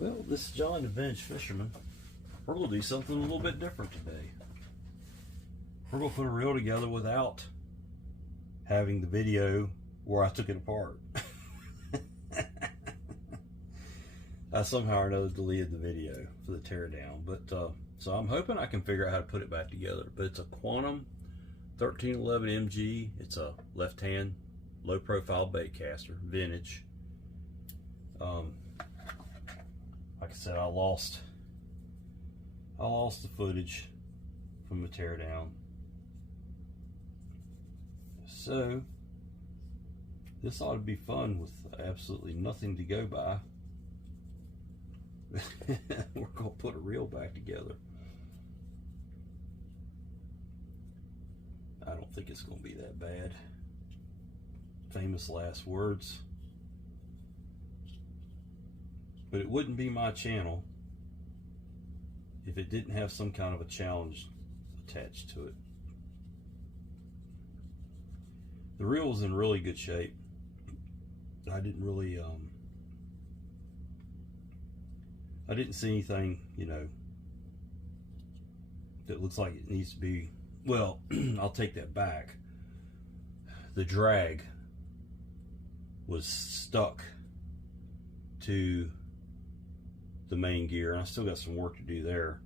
Well, this is John the Bench Fisherman. We're going to do something a little bit different today. We're going to put a reel together without having the video where I took it apart. I somehow or another deleted the video for the teardown, but so I'm hoping I can figure out how to put it back together. But it's a Quantum 1311 MG. It's a left-hand, low-profile baitcaster, vintage. Like I said, I lost the footage from the teardown. So this ought to be fun with absolutely nothing to go by. We're gonna put a reel back together. I don't think it's gonna be that bad. Famous last words. But it wouldn't be my channel if it didn't have some kind of a challenge attached to it. The reel was in really good shape. I didn't really I didn't see anything, you know, that looks like it needs to be, well, I'll take that back. The drag was stuck to the main gear, and I still got some work to do there,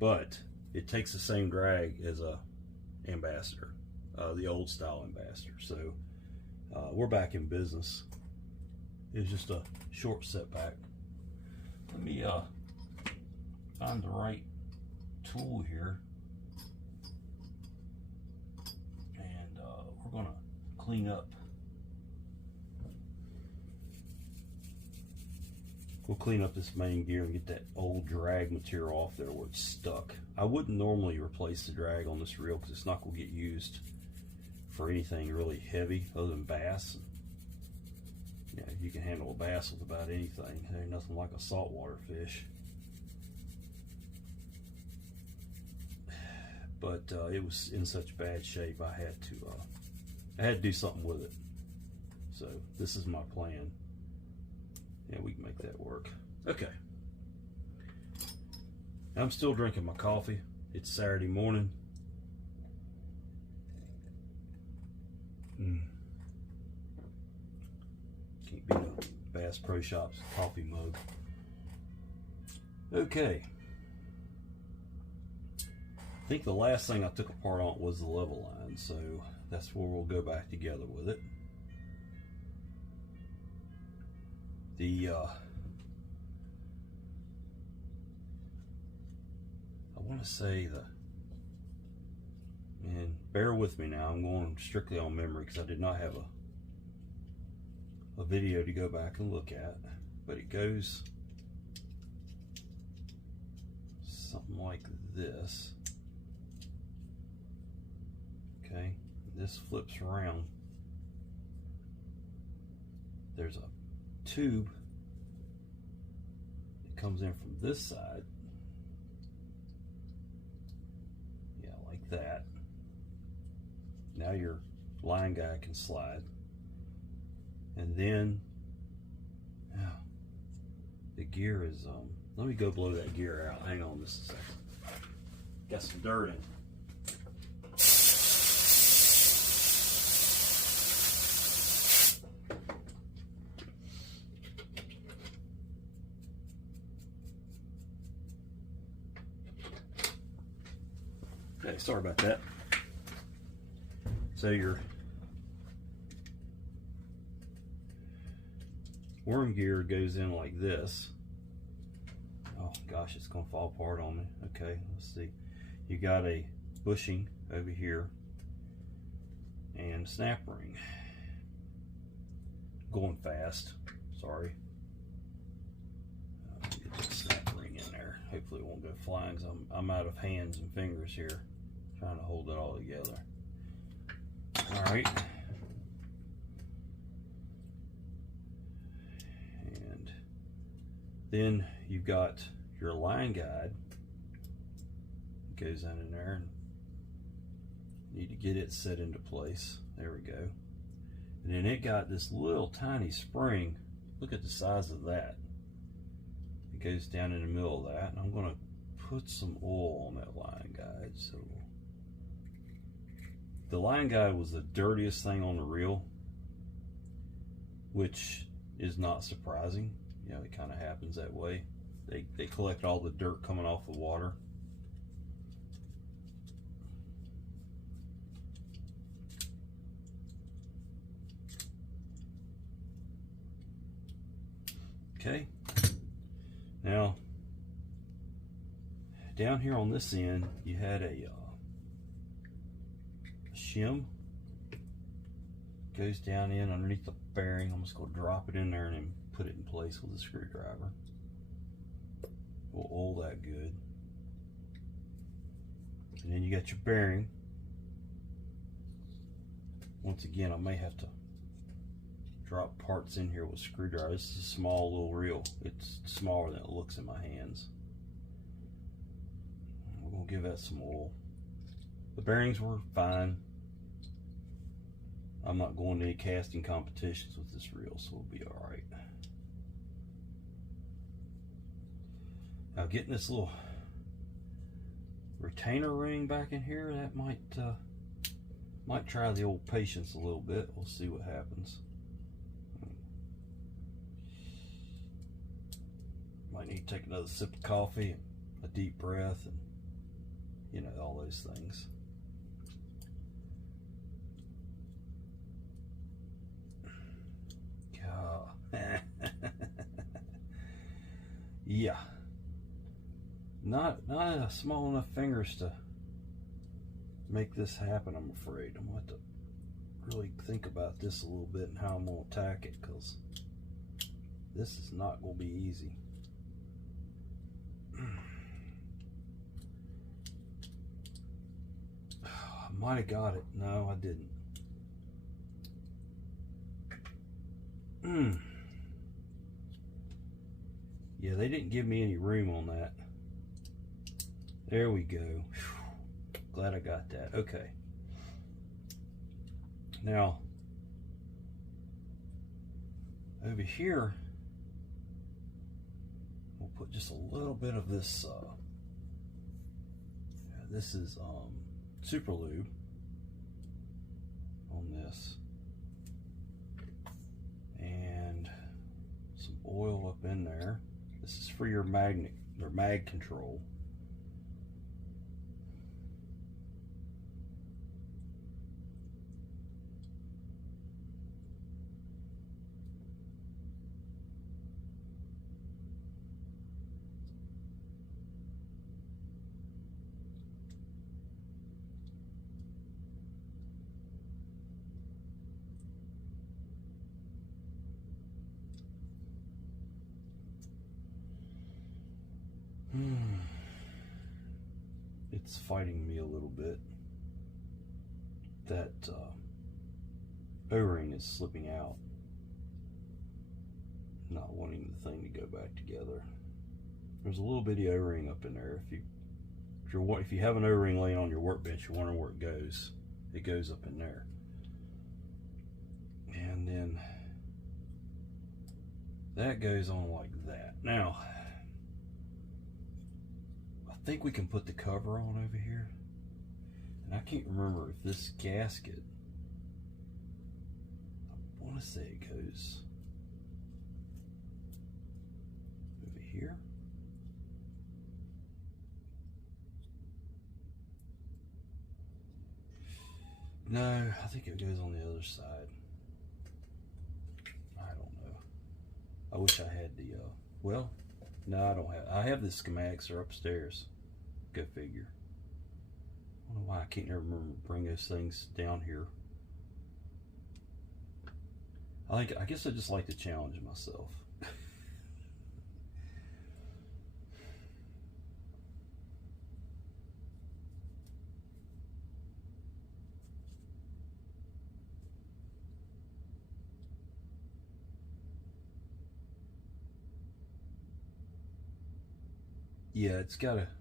but it takes the same drag as a Ambassador, the old style Ambassador. So we're back in business. It was just a short setback. Let me find the right tool here, and we're gonna clean up. We'll clean up this main gear and get that old drag material off there where it's stuck. I wouldn't normally replace the drag on this reel because it's not going to get used for anything really heavy other than bass. Yeah, you can handle a bass with about anything. There ain't nothing like a saltwater fish. But it was in such bad shape I had to do something with it. So this is my plan. Yeah, we can make that work. Okay. I'm still drinking my coffee. It's Saturday morning. Can't beat a Bass Pro Shops coffee mug. Okay. I think the last thing I took apart on was the level line, so that's where we'll go back together with it. I want to say and bear with me now, I'm going strictly on memory because I did not have a video to go back and look at, but it goes something like this. Okay, this flips around. There's a tube that comes in from this side, yeah, like that. Now your line guy can slide, and then the gear is let me go blow that gear out. Hang on just a second. Got some dirt in it. Okay, sorry about that. So your worm gear goes in like this. Oh gosh, it's gonna fall apart on me. Okay, let's see. You got a bushing over here and snap ring. Going fast, sorry. Get that snap ring in there. Hopefully it won't go flying because I'm out of hands and fingers here trying to hold it all together. All right. And then you've got your line guide. It goes in there, and you need to get it set into place. There we go. And then it got this little tiny spring. Look at the size of that. It goes down in the middle of that, and I'm going to put some oil on that line guide. So the line guide was the dirtiest thing on the reel, which is not surprising. You know, it kind of happens that way. They collect all the dirt coming off the water. Okay, now down here on this end you had a shim, goes down in underneath the bearing. I'm just going to drop it in there and then put it in place with a screwdriver. We'll oil that good, and then you got your bearing. Once again, I may have to drop parts in here with a screwdriver. This is a small little reel. It's smaller than it looks in my hands. We're going to give that some oil. The bearings were fine. I'm not going to any casting competitions with this reel, so we'll be all right. Now getting this little retainer ring back in here, that might try the old patience a little bit. We'll see what happens. Might need to take another sip of coffee, a deep breath, and you know, all those things. God. Yeah. Not small enough fingers to make this happen, I'm afraid. I'm going to have to really think about this a little bit and how I'm going to attack it, because this is not going to be easy. I might have got it. No, I didn't. Yeah, they didn't give me any room on that. There we go. Whew. Glad I got that. Okay. Now, over here, we'll put just a little bit of this. This is super lube on this, and some oil up in there. This is for your magnet or mag control. It's fighting me a little bit. That O-ring is slipping out. Not wanting the thing to go back together. There's a little bitty O-ring up in there. If you have an O-ring laying on your workbench, you're wondering where it goes. It goes up in there. And then that goes on like that. Now, I think we can put the cover on over here. And I can't remember if this gasket, I want to say it goes over here. No, I think it goes on the other side. I don't know. I wish I had the, well, no, I don't have. I have the schematics. They're upstairs. Go figure. I don't know why I can't ever remember to bring those things down here. I guess I just like to challenge myself. Yeah,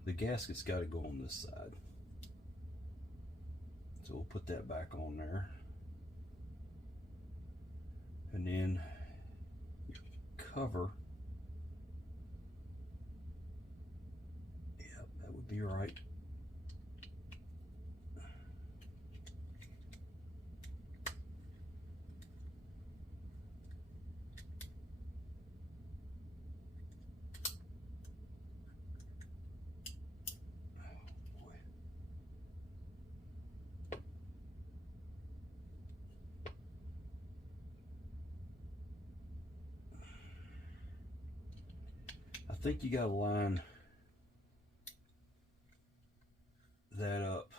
the gasket's gotta go on this side. So we'll put that back on there. And then your cover be right. I think you got to line that up,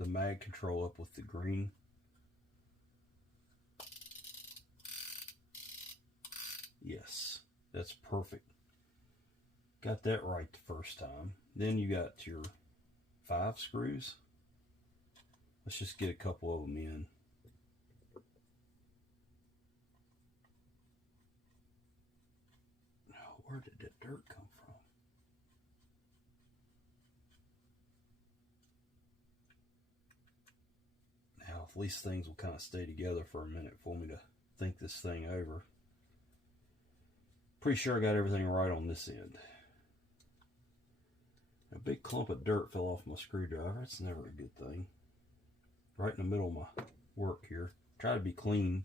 the mag control up with the green. Yes, that's perfect. Got that right the first time. Then you got your 5 screws. Let's just get a couple of them in. Where did that dirt come from? Now, if these things will kind of stay together for a minute for me to think this thing over. Pretty sure I got everything right on this end. A big clump of dirt fell off my screwdriver. It's never a good thing. Right in the middle of my work here. Try to be clean.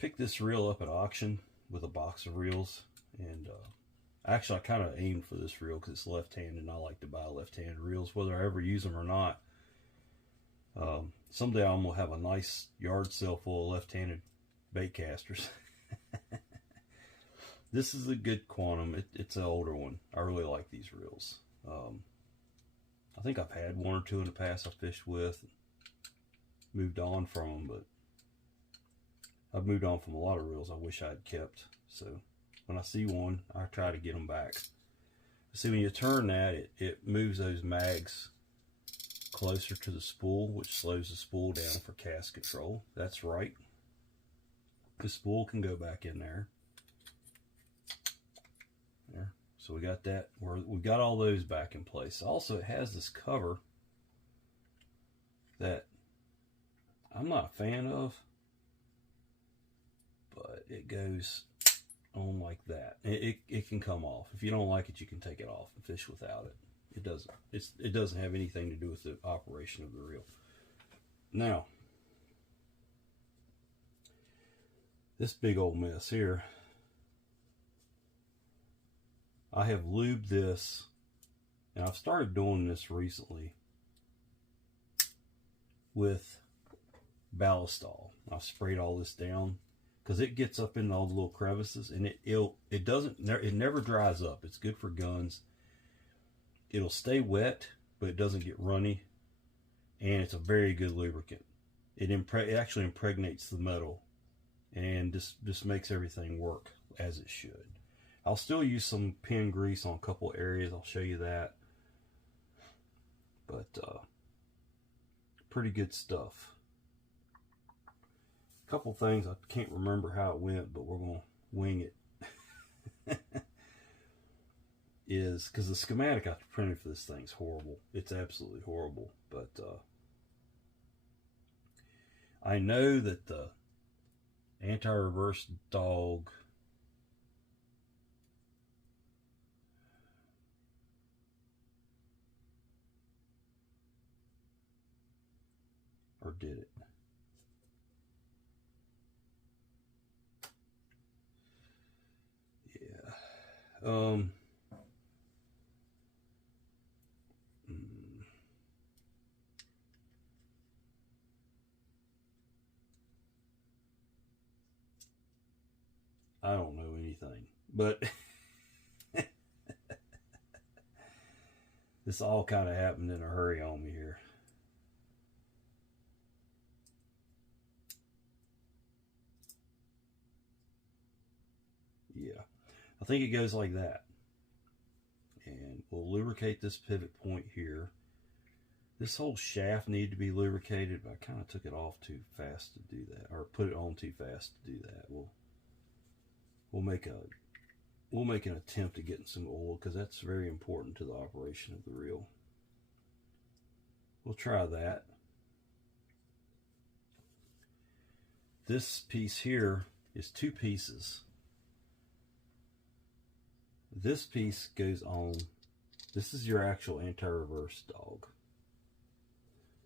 Picked this reel up at auction with a box of reels, and actually I kind of aimed for this reel because it's left-handed and I like to buy left-handed reels whether I ever use them or not. Someday I'm gonna have a nice yard sale full of left-handed bait casters. This is a good quantum. It's an older one. I really like these reels. I think I've had 1 or 2 in the past I fished with, moved on from them, but I've moved on from a lot of reels I wish I had kept. So when I see one, I try to get them back. See, when you turn that, it moves those mags closer to the spool, which slows the spool down for cast control. That's right. The spool can go back in there. There. So we got that. We got all those back in place. Also, it has this cover that I'm not a fan of, but it goes on like that. It can come off. If you don't like it, you can take it off and fish without it. It doesn't have anything to do with the operation of the reel. Now, this big old mess here, I have lubed this, and I've started doing this recently with Ballistol. I've sprayed all this down because it gets up in all the little crevices, and it never dries up. It's good for guns. It'll stay wet, but it doesn't get runny, and it's a very good lubricant. It actually impregnates the metal, and just makes everything work as it should. I'll still use some pin grease on a couple areas. I'll show you that, but pretty good stuff. A couple things, I can't remember how it went, but we're going to wing it. Is because the schematic I printed for this thing's horrible. It's absolutely horrible. But I know that the anti-reverse dog or did it? Yeah. I don't know anything, but this all kind of happened in a hurry on me here. Yeah, I think it goes like that. And we'll lubricate this pivot point here. This whole shaft needed to be lubricated, but I kind of took it off too fast to do that, or put it on too fast to do that. We'll make an attempt at getting some oil, because that's very important to the operation of the reel. We'll try that. This piece here is 2 pieces. This piece goes on. This is your actual anti-reverse dog.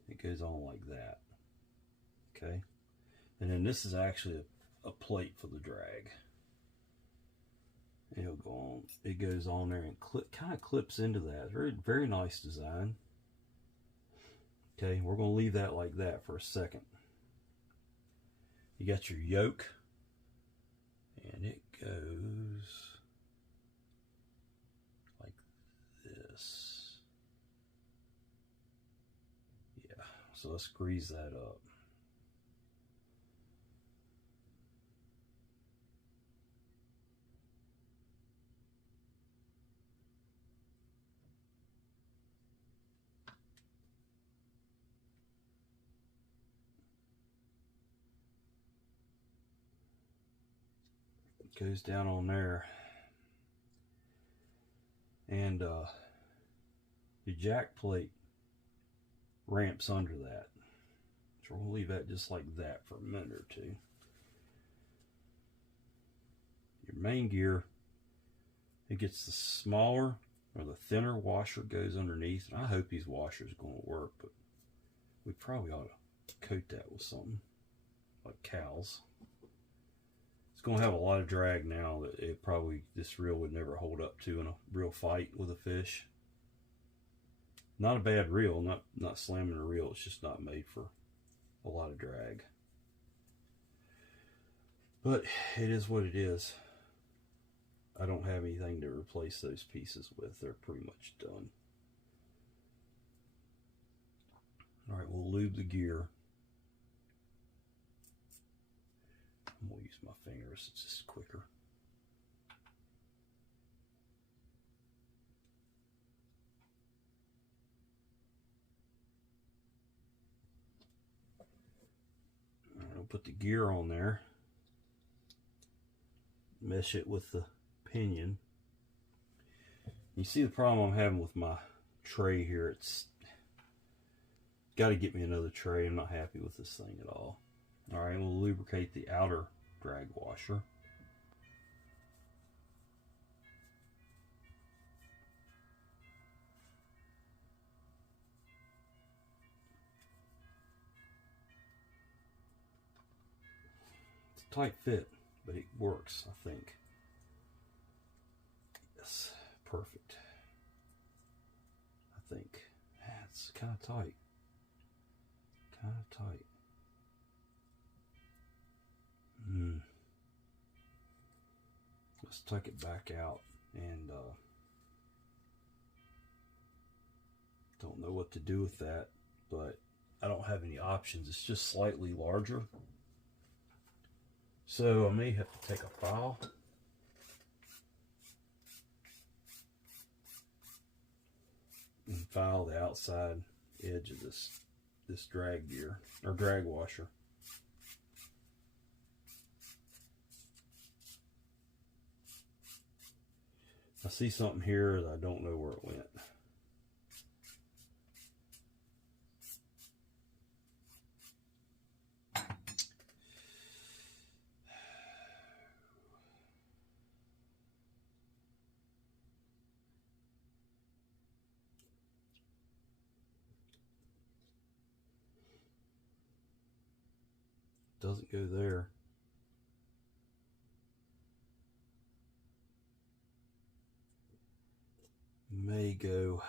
It goes on like that. Okay. And then this is actually a plate for the drag. It'll go on. It goes on there and kind of clips into that. Very, very nice design. Okay, we're going to leave that like that for a second. You got your yoke, and it goes like this. Yeah, so let's grease that up. Goes down on there, and your jack plate ramps under that, so we'll leave that just like that for a minute or two. Your main gear, it gets the smaller or the thinner washer goes underneath, and I hope these washers are going to work, but we probably ought to coat that with something like cowls. It's going to have a lot of drag now that this reel would never hold up to in a real fight with a fish. Not a bad reel, not slamming a reel, it's just not made for a lot of drag. But it is what it is. I don't have anything to replace those pieces with. They're pretty much done. Alright, we'll lube the gear. I'm going to use my fingers, it's just quicker. Alright, I'll put the gear on there. Mesh it with the pinion. You see the problem I'm having with my tray here. It's got to get me another tray. I'm not happy with this thing at all. Alright, we'll lubricate the outer drag washer. It's a tight fit, but it works, I think. Yes, perfect. I think. It's kind of tight. Kind of tight. Let's tuck it back out, and don't know what to do with that, but I don't have any options. It's just slightly larger, so I may have to take a file and file the outside edge of this drag gear or drag washer. I see something here that I don't know where it went. Doesn't go there. May go.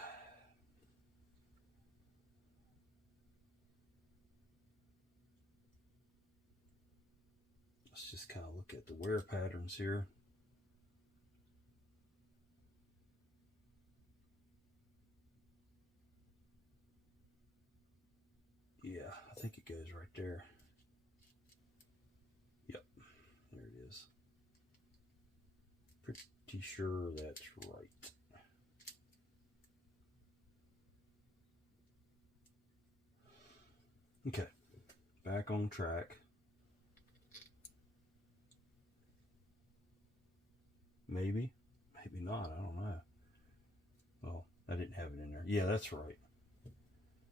Let's just kind of look at the wear patterns here. Yeah, I think it goes right there. Yep, there it is. Pretty sure that's right. Okay, back on track. Maybe, maybe not, I don't know. Well, I didn't have it in there. Yeah, that's right.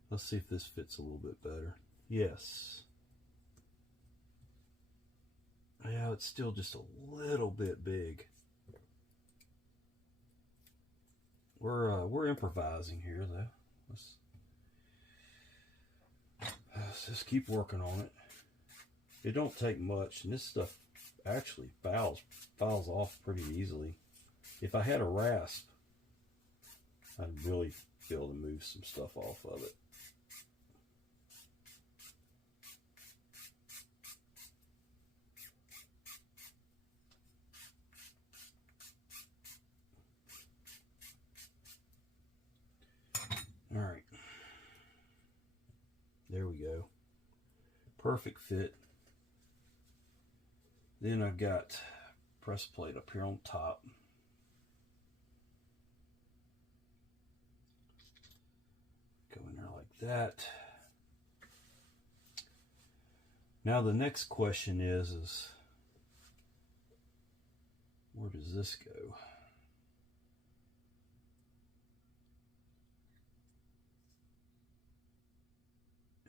Let's see if this fits a little bit better. Yes. Yeah, it's still just a little bit big. We're improvising here though. Let's just keep working on it. It don't take much, and this stuff actually files off pretty easily. If I had a rasp, I'd really be able to move some stuff off of it. All right, there we go. Perfect fit. Then I've got press plate up here on top. Go in there like that. Now the next question is where does this go?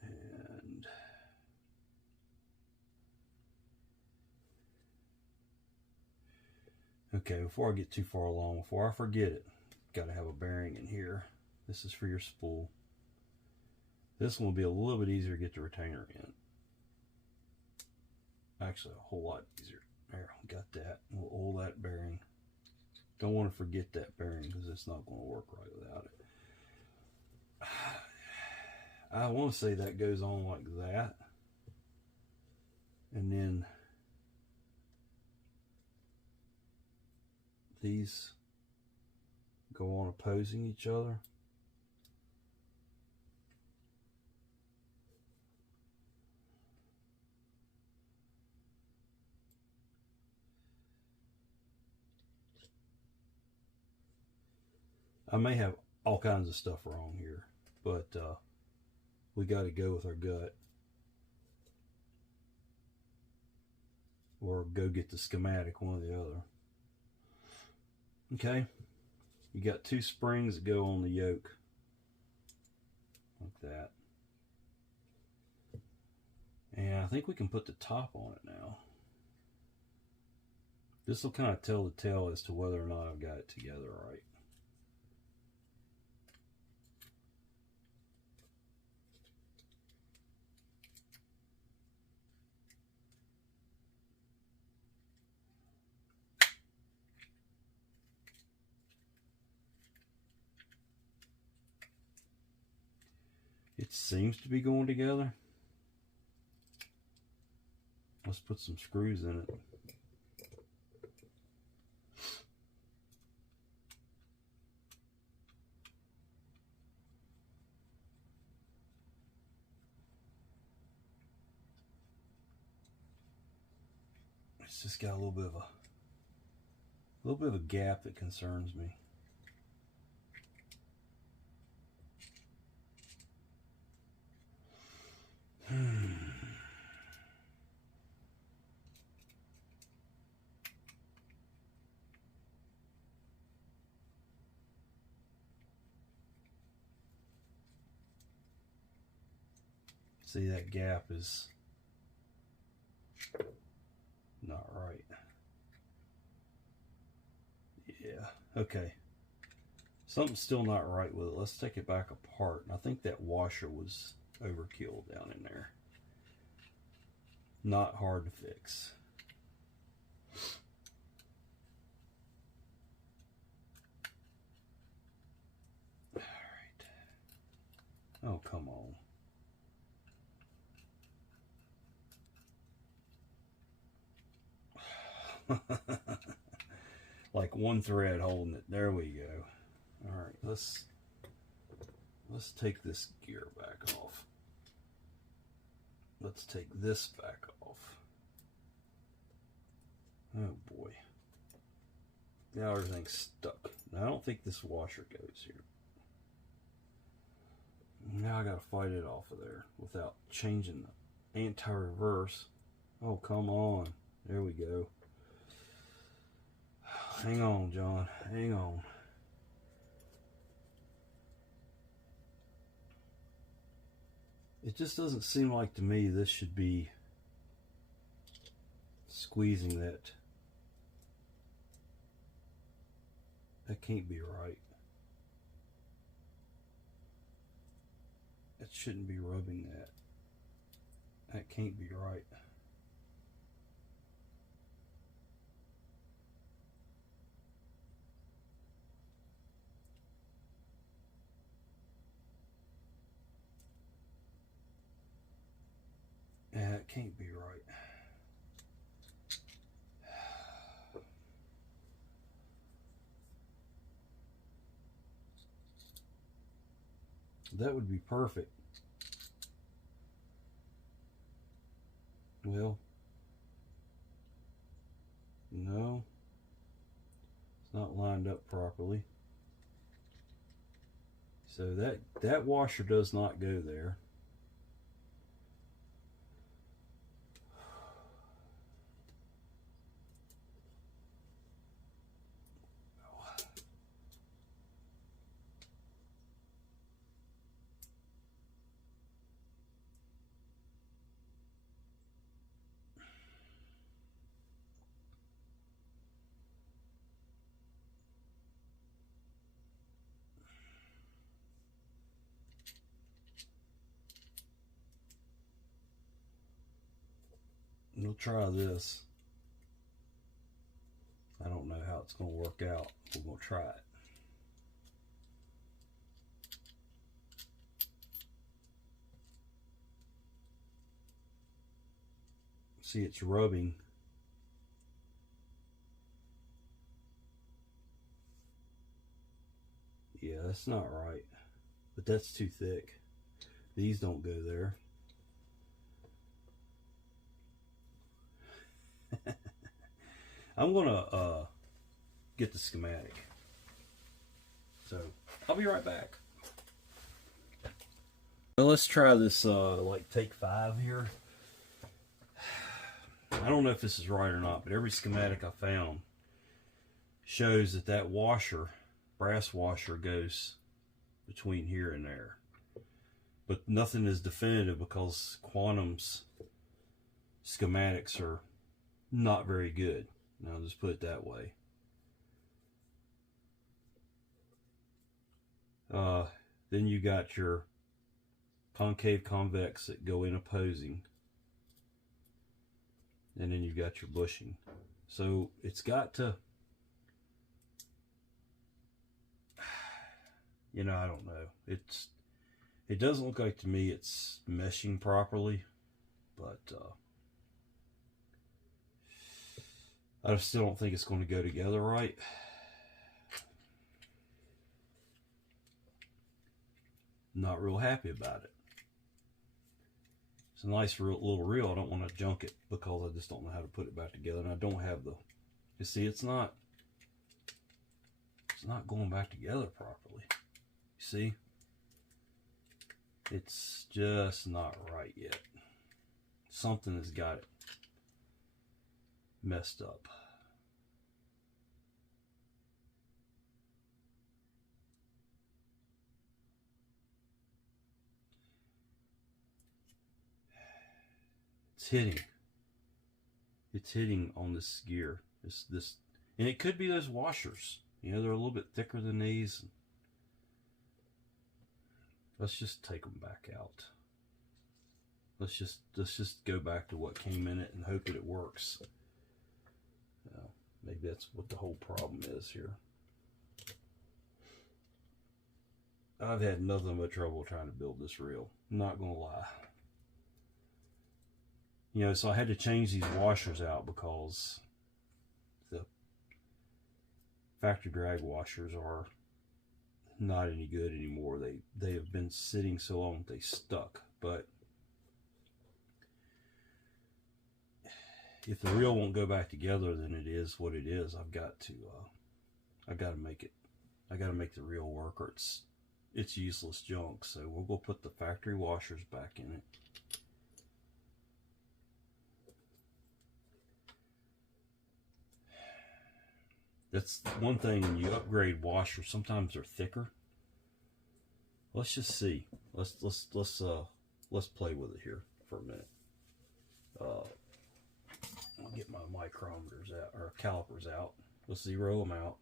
And okay, before I get too far along, before I forget it, got to have a bearing in here. This is for your spool. This one will be a little bit easier to get the retainer in. Actually, a whole lot easier. There, got that. We'll oil that bearing. Don't want to forget that bearing because it's not going to work right without it. I want to say that goes on like that. And then these go on opposing each other. I may have all kinds of stuff wrong here, but we got to go with our gut. Or go get the schematic, one or the other. Okay, you got two springs that go on the yoke, like that. And I think we can put the top on it now. This will kind of tell the tale as to whether or not I've got it together right. It seems to be going together. Let's put some screws in it. It's just got a little bit of a gap that concerns me. See, that gap is not right. Yeah, okay. Something's still not right with it. Let's take it back apart. I think that washer was overkill down in there. Not hard to fix. All right. Oh, come on. Like one thread holding it. There we go. All right, let's take this gear back off. Let's take this back off. Oh boy. Now everything's stuck. Now I don't think this washer goes here. Now I gotta fight it off of there without changing the anti-reverse. Oh, come on. There we go. Hang on, John. Hang on. It just doesn't seem like to me this should be squeezing that. That can't be right. It shouldn't be rubbing that. That can't be right. Yeah, it can't be right. That would be perfect. Well, no, it's not lined up properly. So that washer does not go there. We'll try this. I don't know how it's going to work out. We're going to try it. See, it's rubbing. Yeah, that's not right. But that's too thick. These don't go there. I'm gonna get the schematic. So I'll be right back. Well, let's try this like take 5 here. I don't know if this is right or not, but every schematic I found shows that that washer, brass washer, goes between here and there. But nothing is definitive because Quantum's schematics are not very good. I'll just put it that way. Then you got your concave convex that go in opposing. And then you've got your bushing. So it's got to, you know, I don't know. It doesn't look like to me it's meshing properly, but I still don't think it's going to go together right. Not real happy about it. It's a nice little reel. I don't want to junk it because I just don't know how to put it back together, and I don't have the. You see, it's not going back together properly. You see, it's just not right yet. Something has got it messed up. It's hitting on this gear, this and it could be those washers, you know, they're a little bit thicker than these. Let's just take them back out. Let's just go back to what came in it and hope that it works. Maybe that's what the whole problem is here. I've had nothing but trouble trying to build this reel, not gonna lie. You know, so I had to change these washers out because the factory drag washers are not any good anymore. They have been sitting so long they stuck. But if the reel won't go back together, then it is what it is. I've got to make it. I got to make the reel work, or it's useless junk. So we'll go put the factory washers back in it. That's one thing when you upgrade washers, sometimes they're thicker. Let's just see. Let's play with it here for a minute. I'll get my micrometers out, or calipers out. Let's zero them out.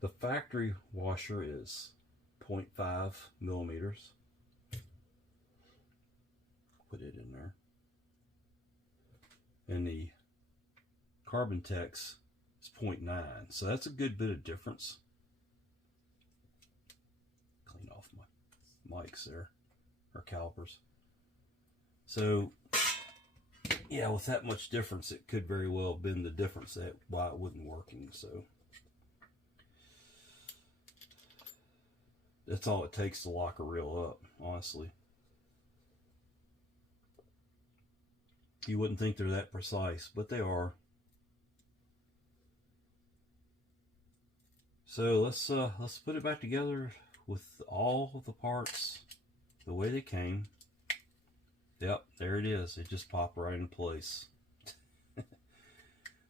The factory washer is 0.5 millimeters. Put it in there. And the Carbon Tex is 0.9. So that's a good bit of difference. Clean off my mics there, or calipers. So yeah, with that much difference, it could very well have been the difference that why it wasn't working. So that's all it takes to lock a reel up, honestly. You wouldn't think they're that precise, but they are. So let's put it back together with all of the parts the way they came. Yep, there it is. It just popped right in place.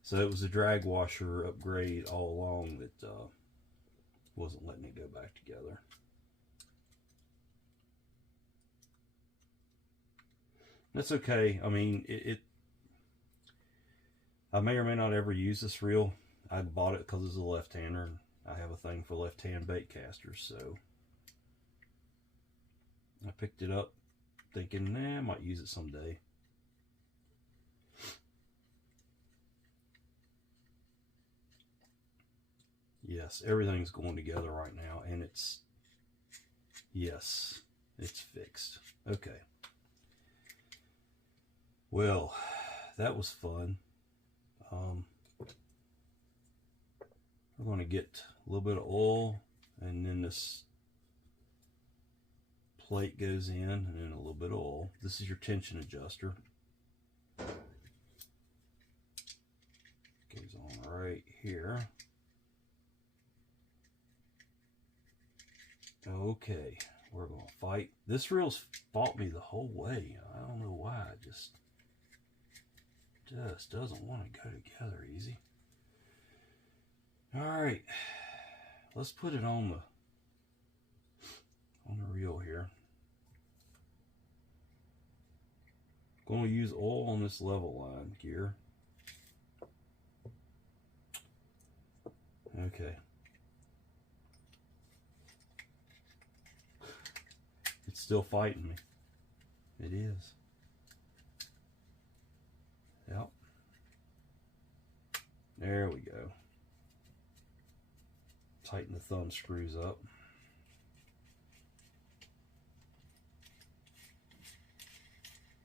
So it was a drag washer upgrade all along that wasn't letting it go back together. That's okay. I mean, I may or may not ever use this reel. I bought it because it's a left-hander, and I have a thing for left-hand bait casters, so I picked it up thinking, nah, I might use it someday. Yes, everything's going together right now, and yes, it's fixed. Okay. Well, that was fun. We're going to get a little bit of oil, and then this plate goes in, and then a little bit of oil. This is your tension adjuster. Goes on right here. Okay, we're going to fight. This reel's fought me the whole way. I don't know why. It just doesn't want to go together easy. All right, let's put it on the reel here. Going to use oil on this level line gear. Okay. It's still fighting me. It is. Yep. There we go. Tighten the thumb screws up.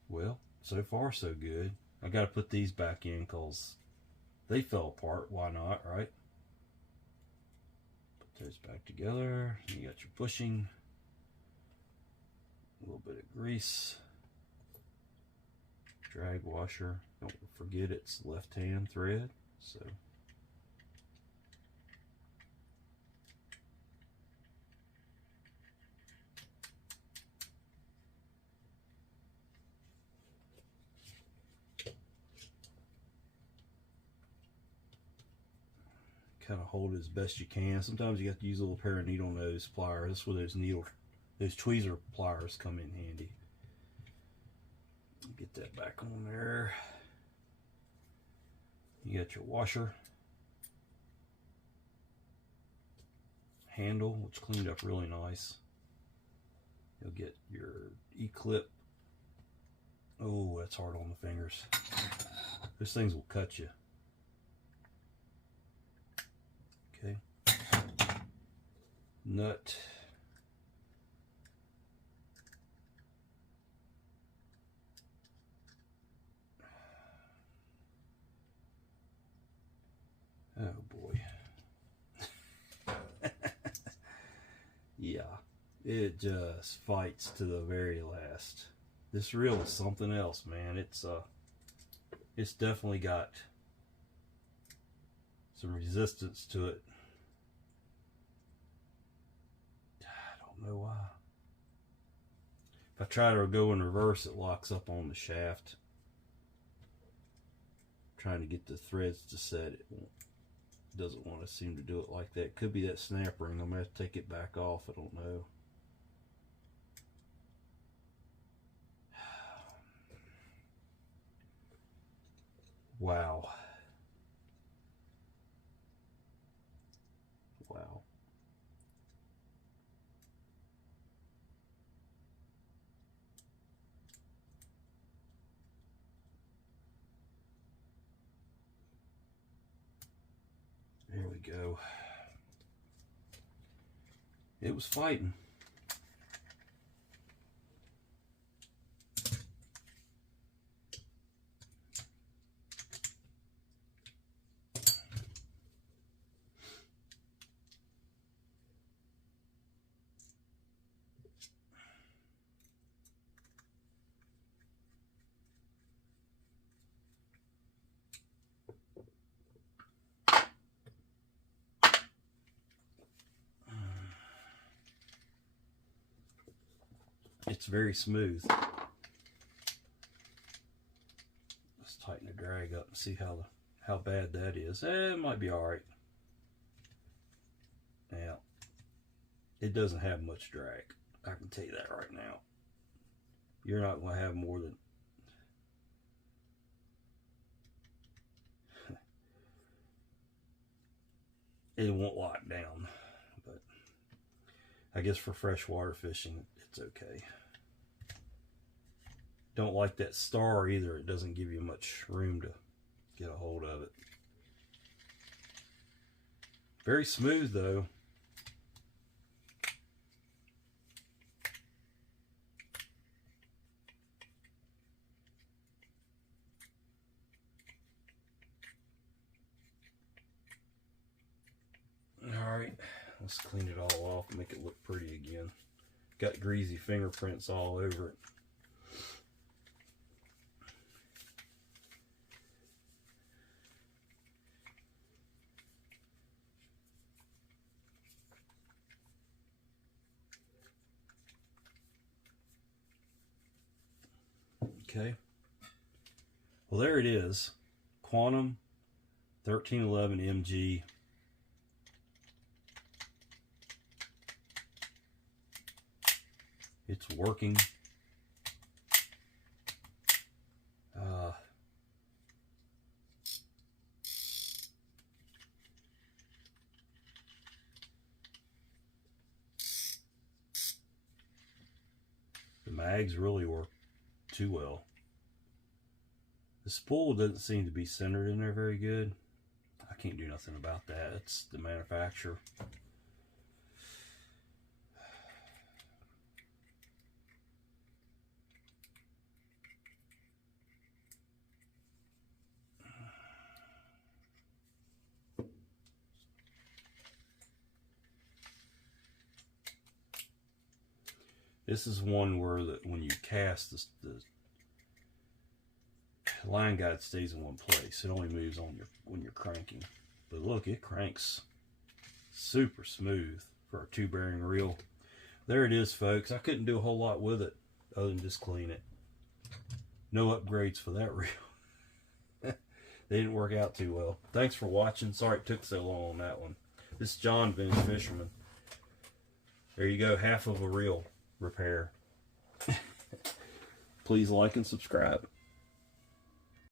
Well, so far so good. I got to put these back in because they fell apart. Why not, right? Put those back together. You got your bushing. A little bit of grease. Drag washer. Don't forget it's left-hand thread. So kind of hold it as best you can. Sometimes you have to use a little pair of needle nose pliers. That's where those tweezer pliers come in handy. Get that back on there. You got your washer handle, which cleaned up really nice. You'll get your E-clip. Oh, that's hard on the fingers. Those things will cut you. Okay. Nut. Oh boy. Yeah, it just fights to the very last. This reel is something else, man. It's definitely got some resistance to it. I don't don't know why. If I try to go in reverse, it locks up on the shaft. Trying to get the threads to set, it doesn't want to seem to do it like that. Could be that snap ring. I'm going to have to take it back off. I don't know. Wow. Wow. There we go. It was fighting. It's very smooth. Let's tighten the drag up and see how bad that is. It might be all right. Now, it doesn't have much drag. I can tell you that right now. You're not going to have more than it won't lock down, but I guess for freshwater fishing, it's okay. Don't like that star either. It doesn't give you much room to get a hold of it. Very smooth though. All right, let's clean it all off and make it look pretty again. Got greasy fingerprints all over it. Okay. Well, there it is. Quantum 1311 MG. It's working. The mags really work too well. The spool doesn't seem to be centered in there very good. I can't do nothing about that. It's the manufacturer. This is one where when you cast, the line guide stays in one place. It only moves on when you're cranking. But look, it cranks super smooth for a 2-bearing reel. There it is, folks. I couldn't do a whole lot with it other than just clean it. No upgrades for that reel. They didn't work out too well. Thanks for watching. Sorry it took so long on that one. This is John, Vintage Fisherman. There you go, half of a reel repair. Please like and subscribe.